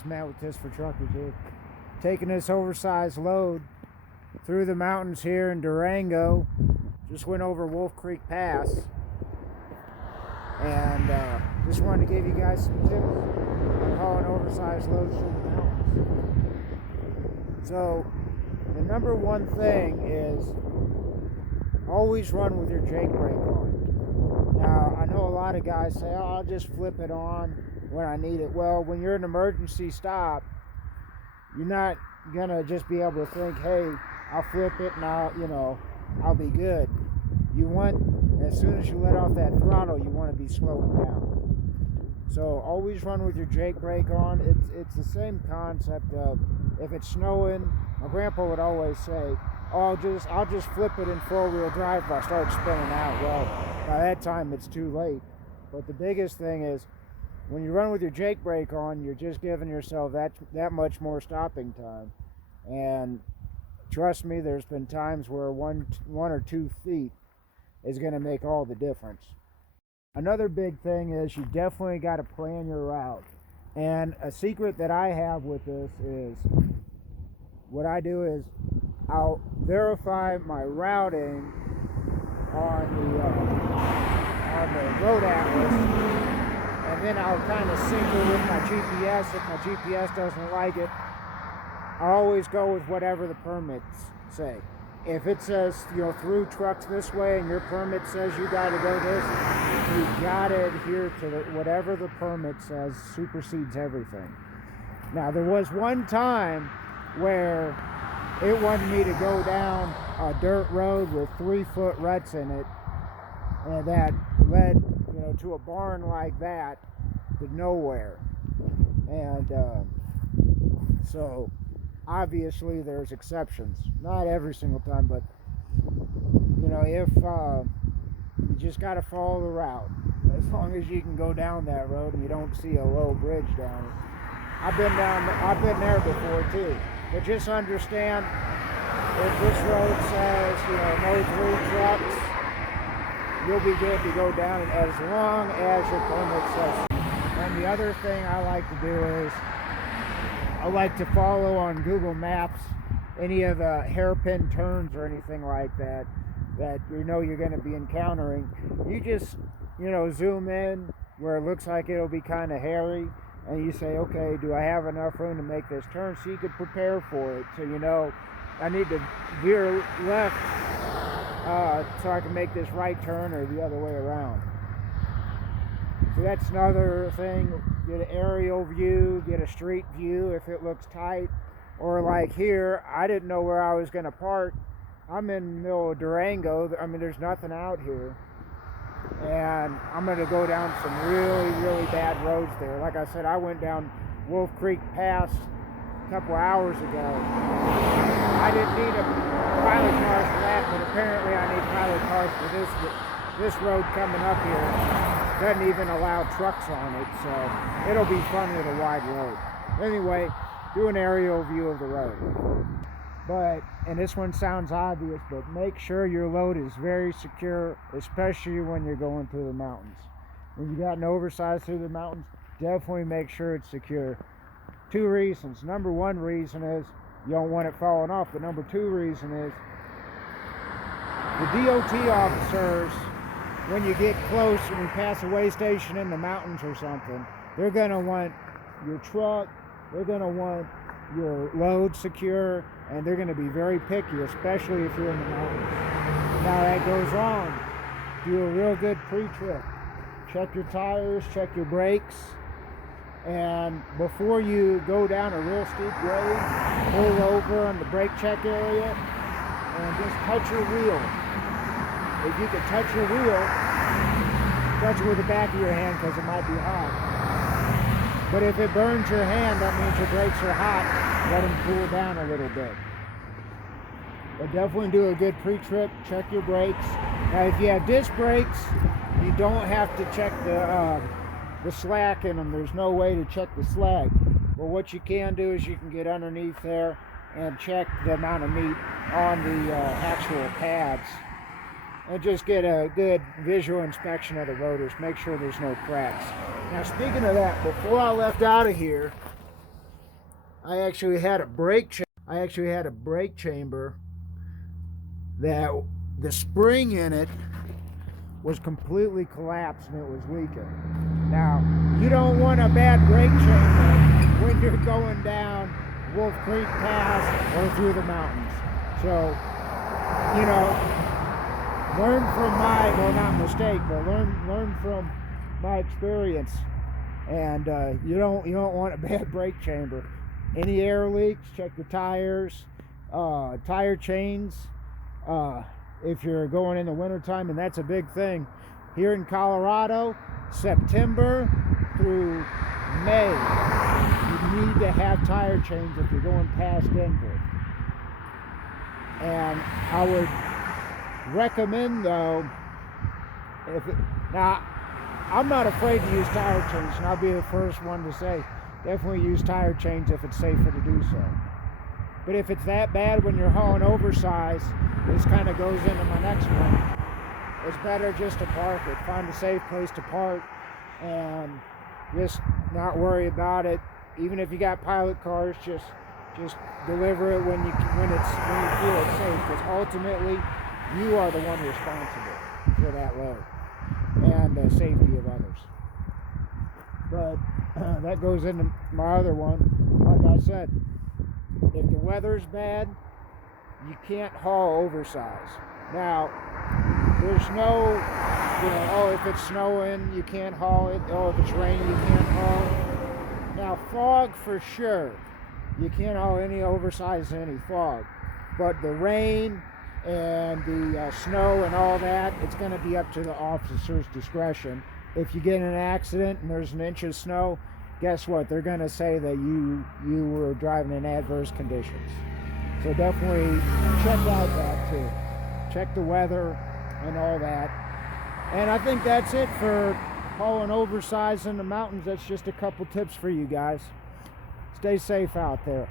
is Matt with This for Truckers here. Taking this oversized load through the mountains here in Durango. Just went over Wolf Creek Pass. And just wanted to give you guys some tips on hauling oversized loads through the mountains. So, the number one thing is always run with your Jake brake on. Now, I know a lot of guys say, oh, I'll just flip it on when I need it. Well, when you're in an emergency stop, you're not gonna just be able to think, hey, I'll flip it and I'll be good. You want, as soon as you let off that throttle, you want to be slowing down. So always run with your Jake brake on. It's the same concept of, if it's snowing, my grandpa would always say, oh, I'll just flip it in four-wheel drive if I start spinning out. Well, by that time it's too late. But the biggest thing is, when you run with your Jake brake on, you're just giving yourself that much more stopping time. And trust me, there's been times where one or 2 feet is going to make all the difference. Another big thing is you definitely got to plan your route. And a secret that I have with this is, what I do is I'll verify my routing on the road atlas, and then I'll kind of sync it with my GPS. If my GPS doesn't like it, I always go with whatever the permits say. If it says, through trucks this way, and your permit says you got to go this, you got to adhere to whatever the permit says. Supersedes everything. Now, there was one time where it wanted me to go down a dirt road with 3-foot ruts in it, and that led, to a barn like that to nowhere. And so obviously there's exceptions, not every single time, but if you just got to follow the route, as long as you can go down that road and you don't see a low bridge down it. I've been there before too, but just understand, if this road says no 3 trucks, you'll be good to go down it as long as your permit says. And the other thing I like to do is, I like to follow on Google Maps any of the hairpin turns or anything like that you're going to be encountering. You just zoom in where it looks like it'll be kind of hairy, and you say, okay, do I have enough room to make this turn? So you can prepare for it. So I need to veer left so I can make this right turn, or the other way around. So that's another thing. Get an aerial view, get a street view if it looks tight. Or like here, I didn't know where I was going to park. I'm in the middle of Durango. There's nothing out here. And I'm going to go down some really, really bad roads there. Like I said, I went down Wolf Creek Pass a couple hours ago. I didn't need a pilot car for that, but apparently I need pilot cars for this road coming up here. Doesn't even allow trucks on it, so it'll be fun with a wide road. Anyway, do an aerial view of the road. And this one sounds obvious, but make sure your load is very secure, especially when you're going through the mountains. When you got an oversized through the mountains, definitely make sure it's secure. 2 reasons. Number 1 reason is you don't want it falling off, but number 2 reason is the DOT officers, when you get close, when you pass a way station in the mountains or something, they're going to want your truck, they're going to want your load secure, and they're going to be very picky, especially if you're in the mountains. Now that goes on. Do a real good pre-trip. Check your tires, check your brakes, and before you go down a real steep grade, pull over on the brake check area and just touch your wheel. If you can touch your wheel, touch it with the back of your hand because it might be hot. But if it burns your hand, that means your brakes are hot. Let them cool down a little bit. But definitely do a good pre-trip. Check your brakes. Now, if you have disc brakes, you don't have to check the slack in them. There's no way to check the slack. But what you can do is you can get underneath there and check the amount of meat on the actual pads. And just get a good visual inspection of the rotors. Make sure there's no cracks. Now, speaking of that, before I left out of here, I actually had a brake chamber that the spring in it was completely collapsed and it was leaking. Now, you don't want a bad brake chamber when you're going down Wolf Creek Pass or through the mountains. So, you know, learn from learn from my experience. And you don't want a bad brake chamber. Any air leaks, check your tires, tire chains. If you're going in the wintertime, and that's a big thing. Here in Colorado, September through May, you need to have tire chains if you're going past Denver. And I would recommend, though, now, I'm not afraid to use tire chains, and I'll be the first one to say, definitely use tire chains if it's safer to do so. But if it's that bad when you're hauling oversize, this kind of goes into my next one. It's better just to park it. Find a safe place to park and just not worry about it. Even if you got pilot cars, just deliver it when you feel it's safe. Because ultimately, you are the one responsible for that load and the safety of others. But that goes into my other one. Like I said, if the weather's bad, you can't haul oversize. Now, there's no, if it's snowing, you can't haul it. Oh, if it's raining, you can't haul it. Now, fog for sure. You can't haul any oversize in any fog. But the rain and the snow and all that, it's going to be up to the officer's discretion. If you get in an accident and there's an inch of snow, guess what? They're going to say that you were driving in adverse conditions. So definitely check out that too. Check the weather and all that. And I think that's it for hauling oversize in the mountains. That's just a couple tips for you guys. Stay safe out there.